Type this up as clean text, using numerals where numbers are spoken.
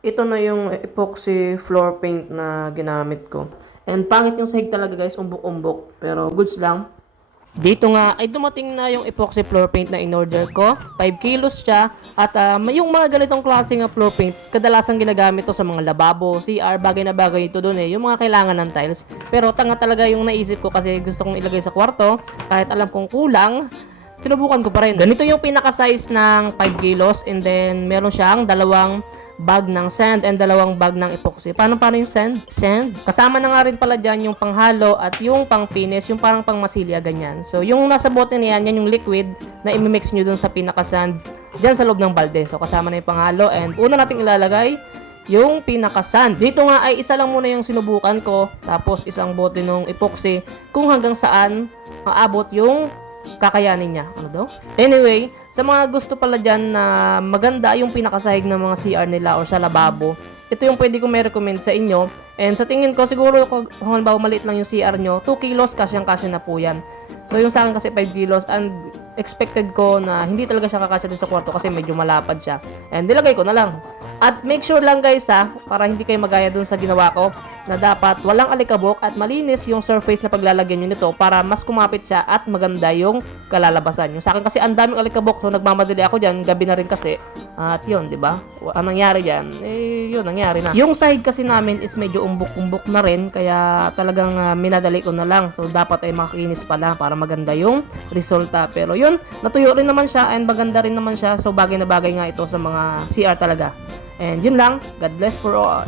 Ito na yung epoxy floor paint na ginamit ko. And pangit yung sahig talaga guys, umbok-umbok. Pero goods lang. Dito nga ay dumating na yung epoxy floor paint na in-order ko. 5 kilos siya. At yung mga ganitong klase ng floor paint, kadalasan ginagamit to sa mga lababo, CR, bagay na bagay ito doon eh. Yung mga kailangan ng tiles. Pero tanga talaga yung naisip ko kasi gusto kong ilagay sa kwarto. Kahit alam kong kulang, sinubukan ko pa rin. Ganito yung pinaka-size ng 5 kilos. And then meron siyang dalawang bag ng sand and dalawang bag ng epoxy. Paano yung sand? Sand. Kasama na nga rin pala dyan yung panghalo at yung pang-finish, yung parang pang-masilya, ganyan. So, yung nasa bote niyan, yan yung liquid na imimix nyo dun sa pinaka-sand dyan sa loob ng balde. So, kasama na yung panghalo and una nating ilalagay yung pinaka-sand. Dito nga ay isa lang muna yung sinubukan ko, tapos isang bote ng epoxy kung hanggang saan maabot yung kakayanin niya. Ano daw? Anyway, sa mga gusto pala dyan na maganda yung pinakasahig ng mga CR nila or sa lababo, ito yung pwede kong may-recommend sa inyo. And sa tingin ko, siguro kung halimbawa maliit lang yung CR nyo, 2 kilos, kasyang-kasya na po yan. So yung sa akin kasi 5 kilos, and expected ko na hindi talaga siya kakasya din sa kwarto kasi medyo malapad siya. And nilagay ko na lang. At make sure lang guys para hindi kayo magaya dun sa ginawa ko, na dapat walang alikabok at malinis yung surface na paglalagyan nyo nito para mas kumapit siya at maganda yung kalalabasan. Yung sa akin kasi ang daming alikabok, so nagmamadali ako dyan, gabi na rin kasi. At yun, di ba? Ang nangyari dyan, yun, nangyari na. Yung sahig kasi namin is medyo umbok-umbok na rin, kaya talagang minadali ko na lang. So dapat ay makinis pala para maganda yung resulta. Pero yun, natuyo rin naman siya and maganda rin naman siya. So bagay na bagay nga ito sa mga CR talaga. And yun lang, God bless for all.